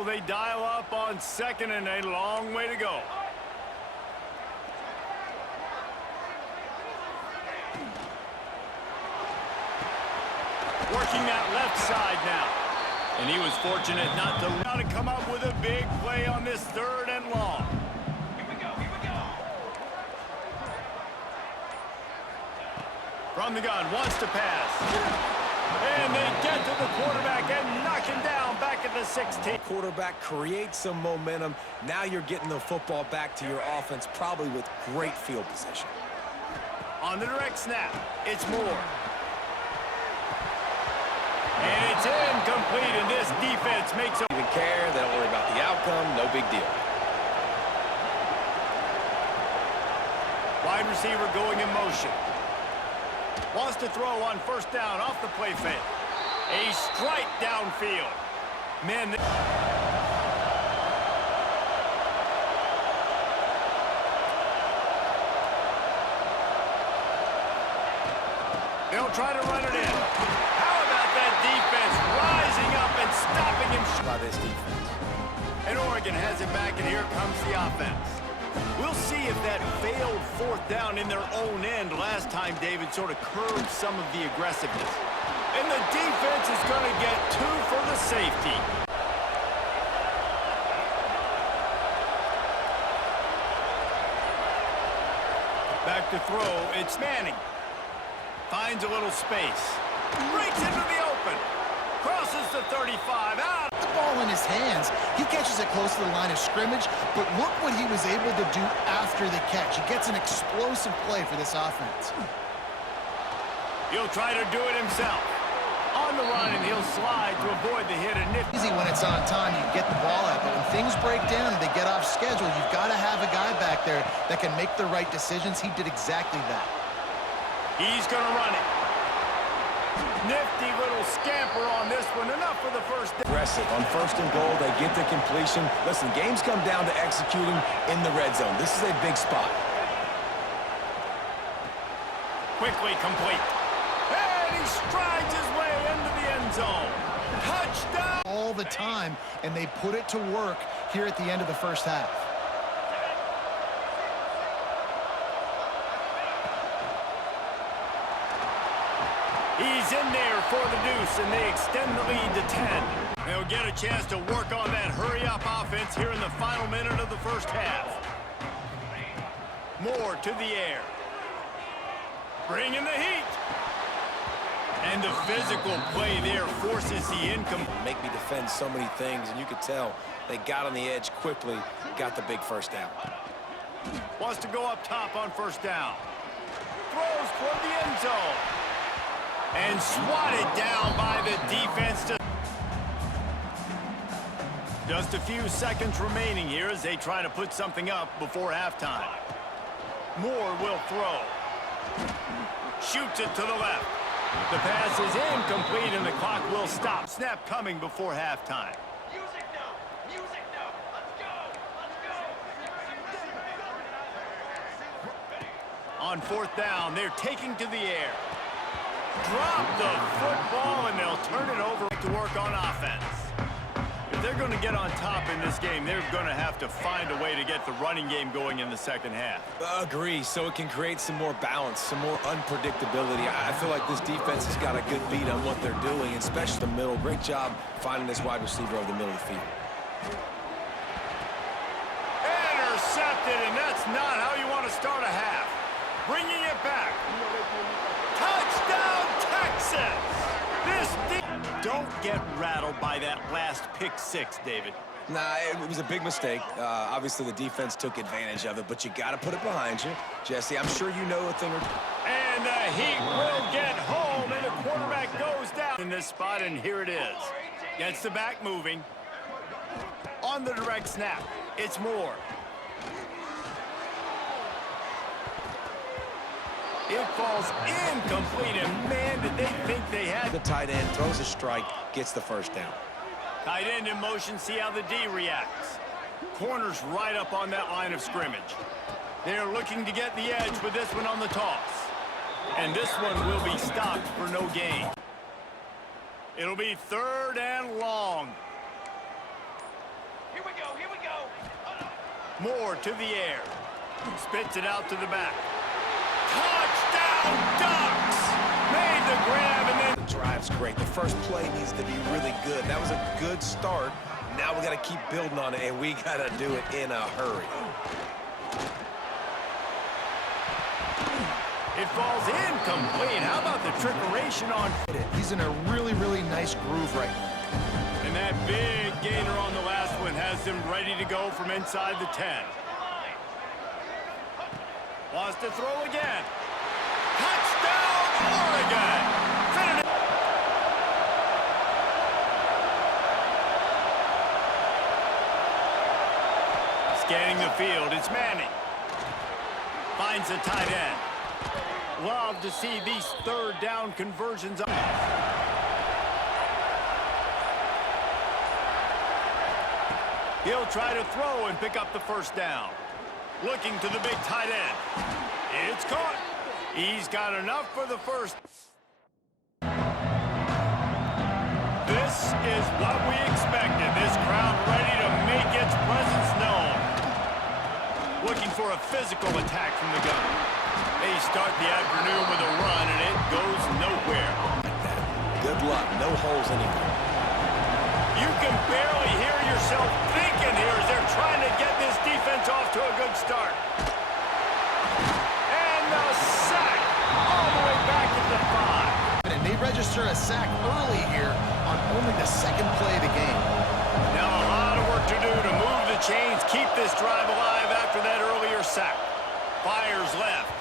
will they dial up on second and a long way to go. Working that left side now. And he was fortunate not to come up with a big play on this third and long. Here we go, here we go. From the gun, wants to pass. And they get to the quarterback and knock him down back at the 16. Quarterback creates some momentum. Now you're getting the football back to your offense, probably with great field position. On the direct snap, it's Moore. And it's incomplete, and this defense makes it. Even care, they don't worry about the outcome, no big deal. Wide receiver going in motion. Wants to throw on first down off the play fake. A strike downfield. Man. They'll try to run it in. How about that defense rising up and stopping him By this defense. And Oregon has it back, and here comes the offense. We'll see if that failed fourth down in their own end last time David sort of curbed some of the aggressiveness. And the defense is going to get 2 for the safety. Back to throw, it's Manning. Finds a little space. Breaks into the open. Crosses the 35, out. The ball in his hands. He catches it close to the line of scrimmage, but look what he was able to do after the catch. He gets an explosive play for this offense. He'll try to do it himself. On the run, and he'll slide to avoid the hit. And Easy when it's on time, you get the ball out, but when things break down and they get off schedule, you've got to have a guy back there that can make the right decisions. He did exactly that. He's going to run it. Nifty little scamper on this one. Enough for the first down. Aggressive. On first and goal, they get the completion. Listen, games come down to executing in the red zone. This is a big spot. Quickly complete. And he strides his way into the end zone. Touchdown! All the time, and they put it to work here at the end of the first half. He's in there for the deuce, and they extend the lead to 10. They'll get a chance to work on that hurry-up offense here in the final minute of the first half. Moore to the air. Bringing the heat. And the physical play there forces the income. Make me defend so many things, and you could tell they got on the edge quickly, got the big first down. Wants to go up top on first down. Throws toward the end zone. And swatted down by the defense. Just a few seconds remaining here as they try to put something up before halftime. Moore will throw. Shoots it to the left. The pass is incomplete and the clock will stop. Snap coming before halftime. Music now, music now. Let's go, let's go. On fourth down, they're taking to the air. Drop the football, and they'll turn it over to work on offense. If they're going to get on top in this game, they're going to have to find a way to get the running game going in the second half. Agree, so it can create some more balance, some more unpredictability. I feel like this defense has got a good beat on what they're doing, especially the middle. Great job finding this wide receiver over the middle of the field. Intercepted, and that's not how you want to start a half. Bringing it back. Touchdown, Texas! Don't get rattled by that last pick six, David. Nah, it was a big mistake. Obviously, the defense took advantage of it, but you got to put it behind you. Jesse, I'm sure you know a thing or two. And the Heat will get home, and the quarterback goes down in this spot, and here it is. Gets the back moving. On the direct snap, it's Moore. It falls incomplete, and man, did they think they had. The tight end throws a strike, gets the first down. Tight end in motion, see how the D reacts. Corner's right up on that line of scrimmage. They're looking to get the edge with this one on the toss. And this one will be stopped for no gain. It'll be third and long. go. Moore to the air. Spits it out to the back. Touchdown, Ducks! Made the grab and then... The drive's great. The first play needs to be really good. That was a good start. Now we got to keep building on it, and we got to do it in a hurry. It falls incomplete. How about the trickeration on... He's in a really, really nice groove right now. And that big gainer on the last one has him ready to go from inside the 10. Wants to throw again. Touchdown, Oregon! Finish. Scanning the field, it's Manning. Finds the tight end. Love to see these third down conversions. He'll try to throw and pick up the first down. Looking to the big tight end. It's caught. He's got enough for the first. This is what we expected. This crowd ready to make its presence known. Looking for a physical attack from the gun. They start the afternoon with a run, and it goes nowhere. Good luck. No holes anywhere. You can barely hear yourself thinking here as they're trying to get this defense off to a good start. And the sack all the way back at the 5. And they register a sack early here on only the second play of the game. Now a lot of work to do to move the chains, keep this drive alive after that earlier sack. Fires left.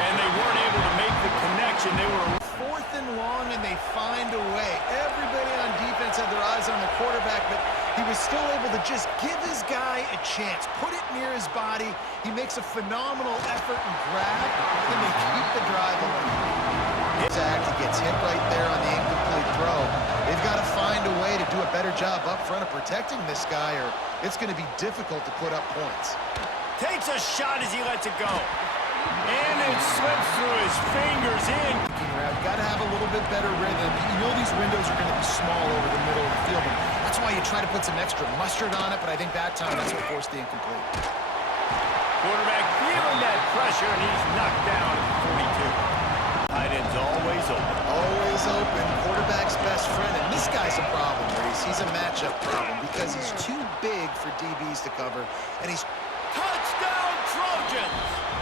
And they weren't able to make the connection. They were 4th and long, and they find a way. Everybody on defense had their eyes on the quarterback, but he was still able to just give his guy a chance. Put it near his body. He makes a phenomenal effort and grab, and they keep the drive alive. Zach, he gets hit right there on the incomplete throw. They've got to find a way to do a better job up front of protecting this guy, or it's going to be difficult to put up points. Takes a shot as he lets it go. And it slips through his fingers in. Got to have a little bit better rhythm. You know these windows are going to be small over the middle of the field. And that's why you try to put some extra mustard on it, but I think that time that's what forced the incomplete. Quarterback feeling that pressure, and he's knocked down at the 42. Tight end's always open. Always open. Quarterback's best friend. And this guy's a problem, Reese. He's a matchup problem because he's too big for DBs to cover. And he's... Touchdown, Trojans!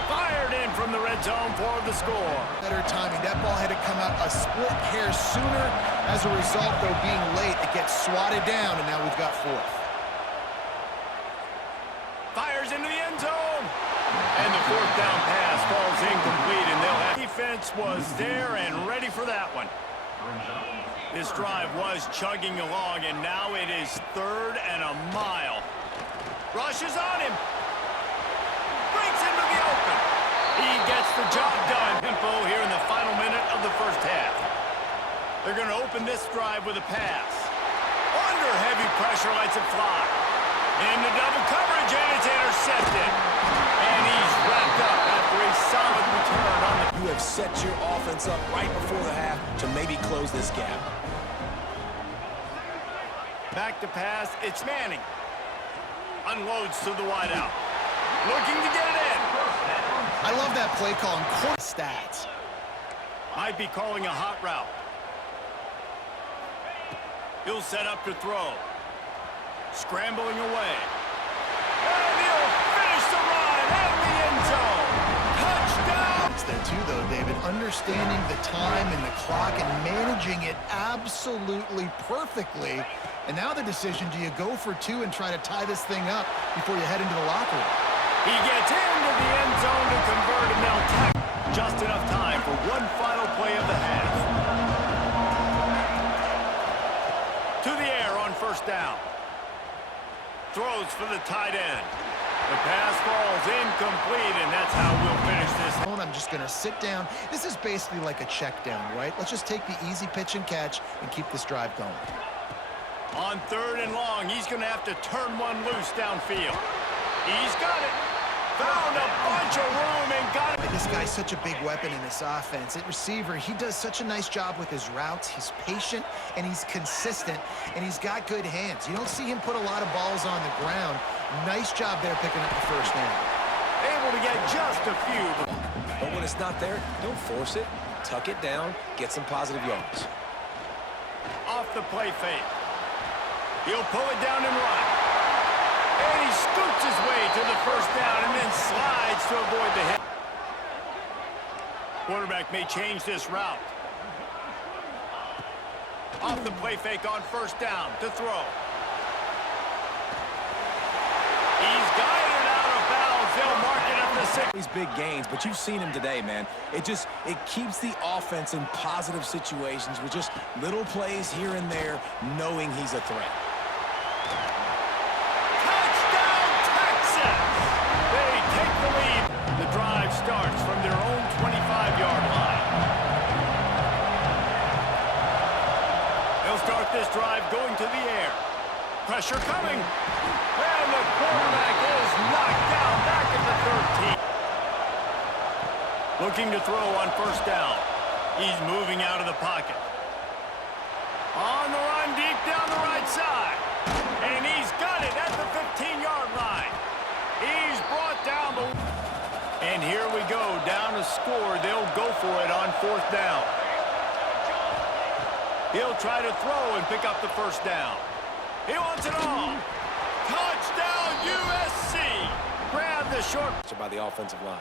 Fired in from the red zone for the score. Better timing. That ball had to come out a split hair sooner. As a result, though, being late, it gets swatted down, and now we've got 4th. Fires into the end zone. And the 4th down pass falls incomplete, and they'll have... Defense was there and ready for that one. This drive was chugging along, and now it is 3rd and a mile. Rushes on him. Breaks into the open. He gets the job done. Tempo here in the final minute of the first half. They're going to open this drive with a pass. Under heavy pressure, lets it fly. Into double coverage, and it's intercepted. And he's wrapped up after a solid return on the... You have set your offense up right before the half to maybe close this gap. Back to pass, it's Manning. Unloads to the wideout. Looking to get it in. I love that play call and court stats. Might be calling a hot route. He'll set up to throw. Scrambling away. And he'll finish the run in the end zone. Touchdown! It's there too, though, David. Understanding the time and the clock and managing it absolutely perfectly. And now the decision, do you go for 2 and try to tie this thing up before you head into the locker room? He gets into the end zone to convert, and they'll tack. Just enough time for one final play of the half. To the air on first down. Throws for the tight end. The pass falls incomplete, and that's how we'll finish this. I'm just going to sit down. This is basically like a check down, right? Let's just take the easy pitch and catch and keep this drive going. On 3rd and long, he's going to have to turn one loose downfield. He's got it. found a bunch of room and got it. This guy's such a big weapon in this offense. At receiver, he does such a nice job with his routes. He's patient, and he's consistent, and he's got good hands. You don't see him put a lot of balls on the ground. Nice job there picking up the first down. Able to get just a few. But when it's not there, don't force it. Tuck it down, get some positive yards. Off the play fake. He'll pull it down and run. And he scoots his way to the first down and then slides to avoid the hit. Quarterback may change this route. Off the play fake on first down to throw. He's guided out of bounds. They'll mark it up to 6. These big gains, but you've seen him today, man. It keeps the offense in positive situations with just little plays here and there, knowing he's a threat. Touchdown, Texas! They take the lead. The drive starts from their own 25-yard line. They'll start this drive going to the air. Pressure coming. And the quarterback is knocked down back at the 13. Looking to throw on first down. He's moving out of the pocket. On the run deep down the right side. And he's got it at the 15-yard line. He's brought down the... And here we go, down to score. They'll go for it on fourth down. He'll try to throw and pick up the first down. He wants it all. Touchdown, USC. Grab the short... By the offensive line.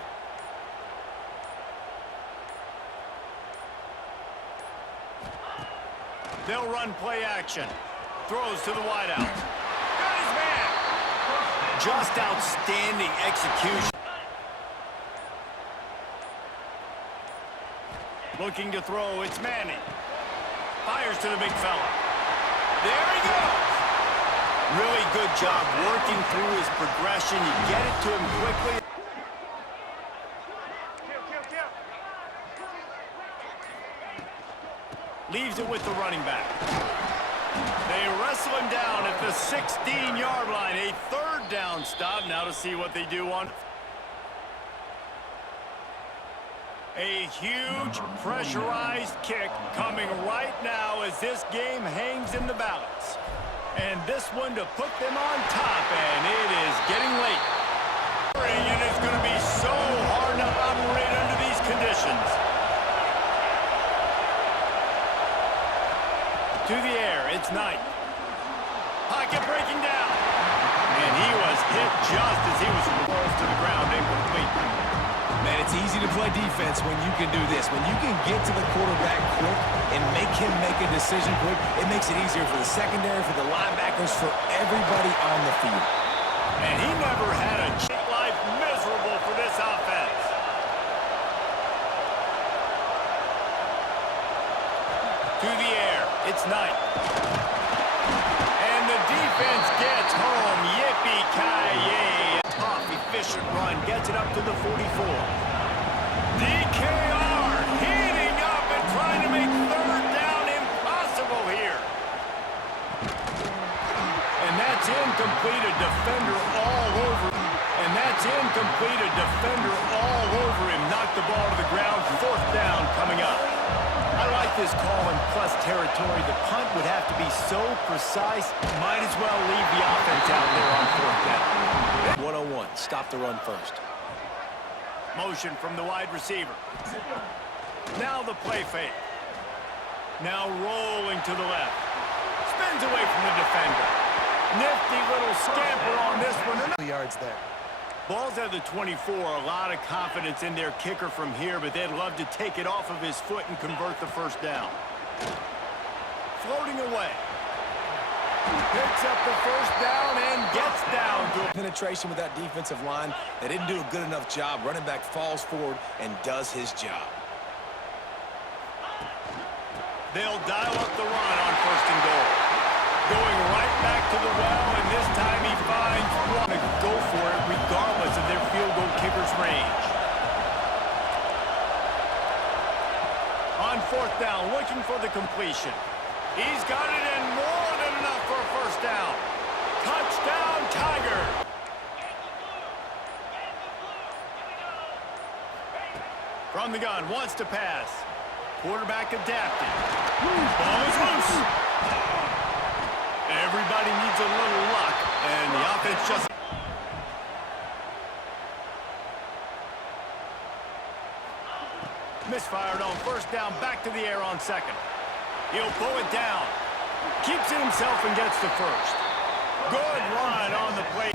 They'll run play action. Throws to the wideout. Got his man. Just outstanding execution. Looking to throw, it's Manning. Fires to the big fella. There he goes. Really good job working through his progression. You get it to him quickly. Leaves it with the running back. They wrestle him down at the 16-yard line. A third down stop. Now to see what they do on... A huge pressurized kick coming right now as this game hangs in the balance. And this one to put them on top, and it is getting late. And it's going to be so hard to operate under these conditions. To the air, it's Knight. Pocket breaking down. And he was hit just as he was rolls to the ground, incomplete. Man, it's easy to play defense when you can do this. When you can get to the quarterback quick and make him make a decision quick, it makes it easier for the secondary, for the linebackers, for everybody on the field. And he never had a life miserable for this offense. To the air, it's Knight. And the defense gets home. Yippee-ki-yay. Tough, efficient run. Gets it up to the 44. DKR heating up and trying to make third down impossible here. And that's incomplete. A defender all over. And that's incomplete. A defender all over him. Knocked the ball to the ground. Fourth down coming up. I like this call in plus territory. The punt would have to be so precise. Might as well leave the offense out there on fourth down. 1-on-1. Stop the run first. Motion from the wide receiver. Now the play fake. Now rolling to the left. Spins away from the defender. Nifty little scamper on this one. Yards there. Ball's at the 24. A lot of confidence in their kicker from here, but they'd love to take it off of his foot and convert the first down. Floating away. Picks up the first down and gets down to penetration with that defensive line. They didn't do a good enough job. Running back falls forward and does his job. They'll dial up the run on first and goal. Going right back to the well, and this time he finds one to go for it regardless of their field goal kicker's range. On fourth down, looking for the completion. He's got it in more than enough for a first down. Touchdown, Tiger. From the gun, wants to pass. Quarterback adapted. Ball is loose. Everybody needs a little luck, and the offense just... Misfired on first down, back to the air on second. He'll pull it down. Keeps it himself and gets to first. Good run on the play.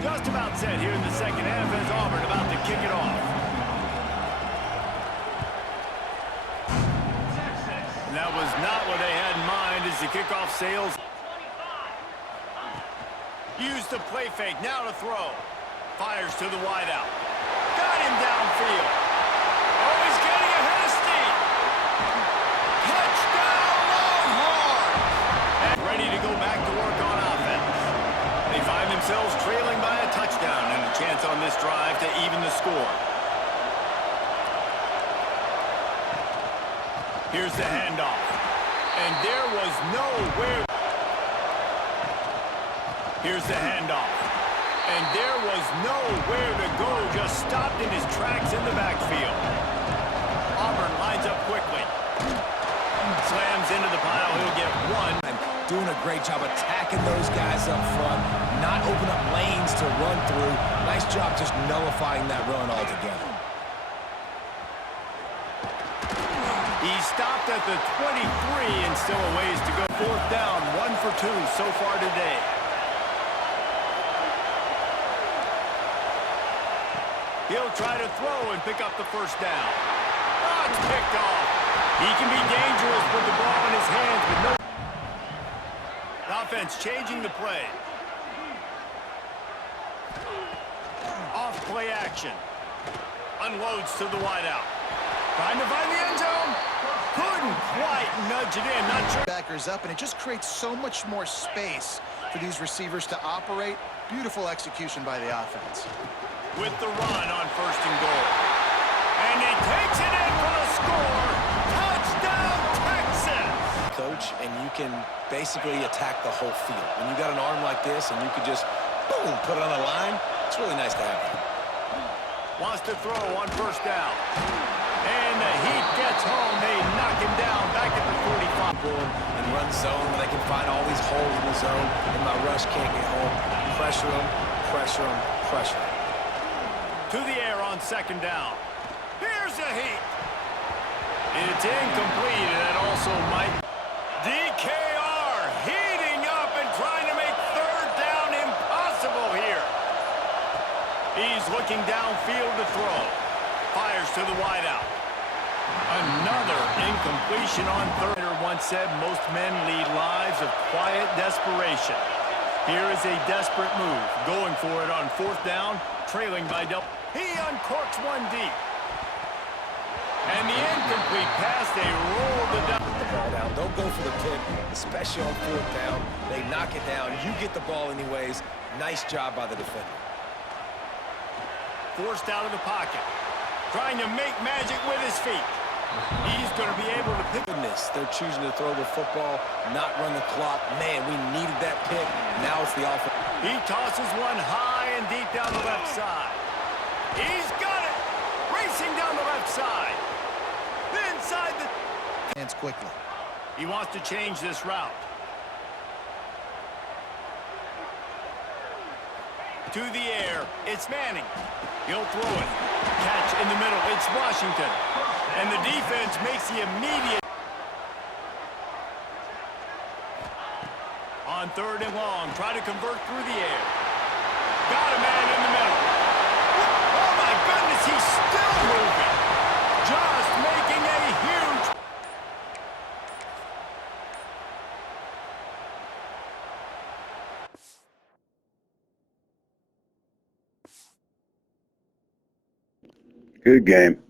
Just about set here in the second half as Auburn about to kick it off. And that was not what they had in mind as the kickoff sails. Use the play fake, now to throw. Fires to the wideout. Got him downfield. Oh, he's getting ahead of steam. Touchdown, Longhorns! And ready to go back to work on offense. They find themselves trailing by a touchdown and a chance on this drive to even the score. Here's the handoff. And there was nowhere. Here's the handoff. And there was nowhere to go, just stopped in his tracks in the backfield. Auburn lines up quickly. Slams into the pile, he'll get one. And doing a great job attacking those guys up front, not open up lanes to run through. Nice job just nullifying that run altogether. He stopped at the 23 and still a ways to go. Fourth down, 1 for 2 so far today. He'll try to throw and pick up the first down. Oh, it's picked off. He can be dangerous with the ball in his hands, but no. Offense changing the play. Off play action. Unloads to the wideout. Trying to find the end zone. Couldn't quite nudge it in. Not sure. Backers up, and it just creates so much more space for these receivers to operate. Beautiful execution by the offense. With the run on first and goal. And he takes it in for the score. Touchdown, Texas! Coach, and you can basically attack the whole field. When you got an arm like this and you could just, boom, put it on the line, it's really nice to have that. Wants to throw on first down. And the Heat gets home. They knock him down back at the 45. And run zone where they can find all these holes in the zone, and my rush can't get home. Pressure them, pressure them, pressure them. To the air on second down. Here's the Heat. It's incomplete, and that also might. DKR heating up and trying to make third down impossible here. He's looking downfield to throw. Fires to the wideout. Another incompletion on third. Once said most men lead lives of quiet desperation. Here is a desperate move. Going for it on fourth down, trailing by double. He uncorks one deep. And the incomplete pass, they roll the ball down. Don't go for the pick, especially on fourth down. They knock it down. You get the ball anyways. Nice job by the defender. Forced out of the pocket. Trying to make magic with his feet. He's going to be able to pick. Goodness, they're choosing to throw the football, not run the clock. Man, we needed that pick. Now it's the offense. He tosses one high and deep down the left side. He's got it! Racing down the left side. Inside the... Hands quickly. He wants to change this route. To the air. It's Manning. He'll throw it. Catch in the middle. It's Washington. And the defense makes the immediate... On third and long. Try to convert through the air. Got a man in the middle. Oh, my goodness. He's still moving. Just making a huge... Good game.